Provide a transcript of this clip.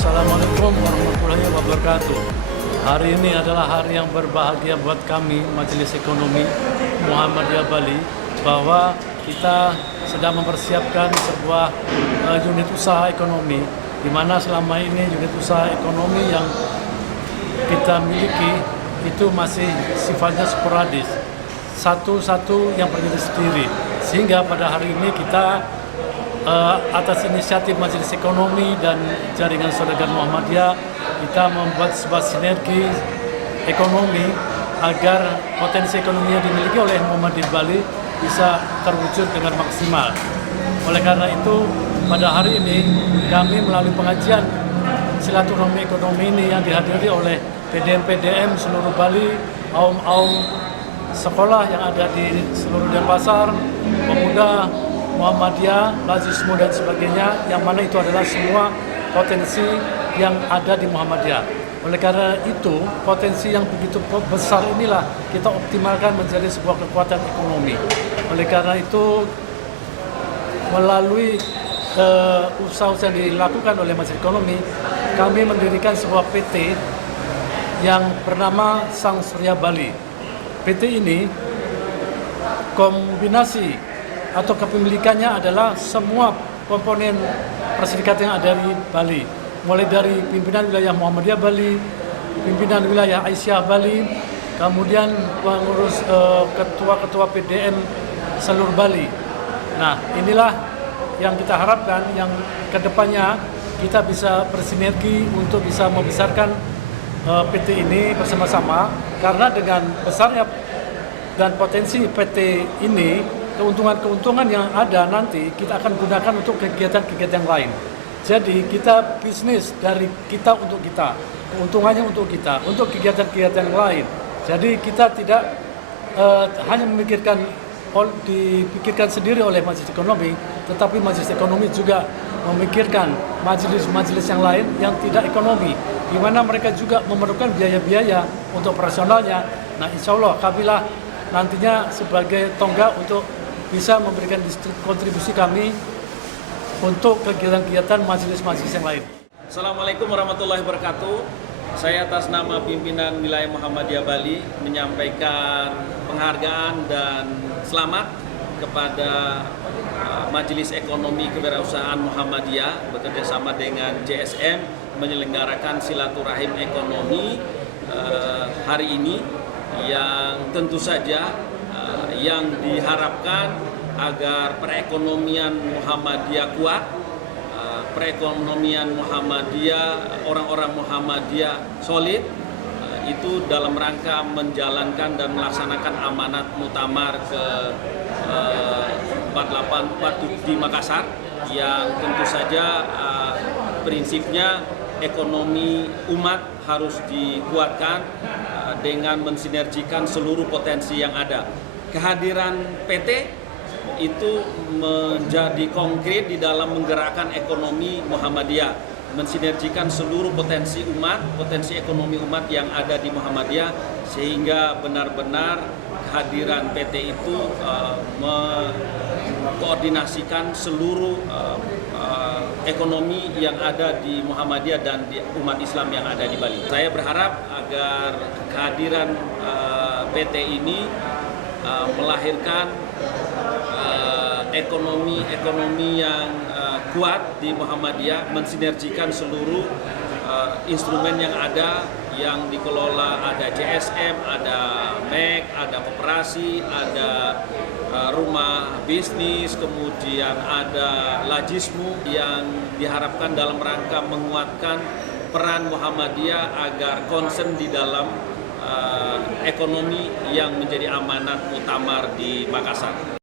Assalamualaikum warahmatullahi wabarakatuh. Hari ini adalah hari yang berbahagia buat kami Majelis Ekonomi Muhammadiyah Bali, bahwa kita sedang mempersiapkan sebuah unit usaha ekonomi, di mana selama ini unit usaha ekonomi yang kita miliki itu masih sifatnya sporadis, satu-satu yang berdiri sendiri. Sehingga pada hari ini kita atas inisiatif Majelis Ekonomi dan Jaringan Saudagar Muhammadiyah, kita membuat sebuah sinergi ekonomi agar potensi ekonomi yang dimiliki oleh Muhammadiyah Bali bisa terwujud dengan maksimal. Oleh karena itu, pada hari ini kami melalui pengajian silaturahmi ekonomi ini yang dihadiri oleh PDM-PDM seluruh Bali, aum-aum sekolah yang ada di seluruh Denpasar, pemuda Muhammadiyah, Lazismu dan sebagainya, yang mana itu adalah semua potensi yang ada di Muhammadiyah. Oleh karena itu, potensi yang begitu besar inilah kita optimalkan menjadi sebuah kekuatan ekonomi. Oleh karena itu, melalui usaha-usaha yang dilakukan oleh Majelis Ekonomi, kami mendirikan sebuah PT yang bernama Sang Surya Bali. PT ini kombinasi atau kepemilikannya adalah semua komponen perserikatan yang ada di Bali, mulai dari pimpinan wilayah Muhammadiyah Bali, pimpinan wilayah Aisyah Bali, kemudian pengurus ketua-ketua PDM seluruh Bali. Nah, inilah yang kita harapkan, yang kedepannya kita bisa bersinergi untuk bisa membesarkan PT ini bersama-sama, karena dengan besarnya dan potensi PT ini, keuntungan-keuntungan yang ada nanti kita akan gunakan untuk kegiatan-kegiatan lain. Jadi kita bisnis dari kita untuk kita, keuntungannya untuk kita, untuk kegiatan-kegiatan lain. Jadi kita tidak hanya dipikirkan sendiri oleh Majelis Ekonomi, tetapi Majelis Ekonomi juga memikirkan majelis-majelis yang lain yang tidak ekonomi, di mana mereka juga memerlukan biaya-biaya untuk operasionalnya. Nah, insya Allah kamilah nantinya sebagai tonggak untuk bisa memberikan kontribusi kami untuk kegiatan-kegiatan majelis-majelis yang lain. Assalamualaikum warahmatullahi wabarakatuh. Saya atas nama pimpinan wilayah Muhammadiyah Bali menyampaikan penghargaan dan selamat kepada Majelis Ekonomi Kewirausahaan Muhammadiyah bekerjasama dengan JSM menyelenggarakan silaturahim ekonomi hari ini, yang tentu saja yang diharapkan agar perekonomian Muhammadiyah kuat, perekonomian Muhammadiyah, orang-orang Muhammadiyah solid, itu dalam rangka menjalankan dan melaksanakan amanat muktamar ke 48 di Makassar, yang tentu saja prinsipnya ekonomi umat harus dikuatkan dengan mensinergikan seluruh potensi yang ada. Kehadiran PT itu menjadi konkret di dalam menggerakkan ekonomi Muhammadiyah, mensinergikan seluruh potensi umat, potensi ekonomi umat yang ada di Muhammadiyah, sehingga benar-benar kehadiran PT itu mengkoordinasikan seluruh ekonomi yang ada di Muhammadiyah dan di umat Islam yang ada di Bali. Saya berharap agar kehadiran PT ini melahirkan ekonomi yang kuat di Muhammadiyah, mensinergikan seluruh instrumen yang ada yang dikelola, ada CSM, ada MEK, ada koperasi, ada rumah bisnis, kemudian ada Lajismu yang diharapkan dalam rangka menguatkan peran Muhammadiyah agar konsen di dalam ekonomi yang menjadi amanat Muktamar di Makassar.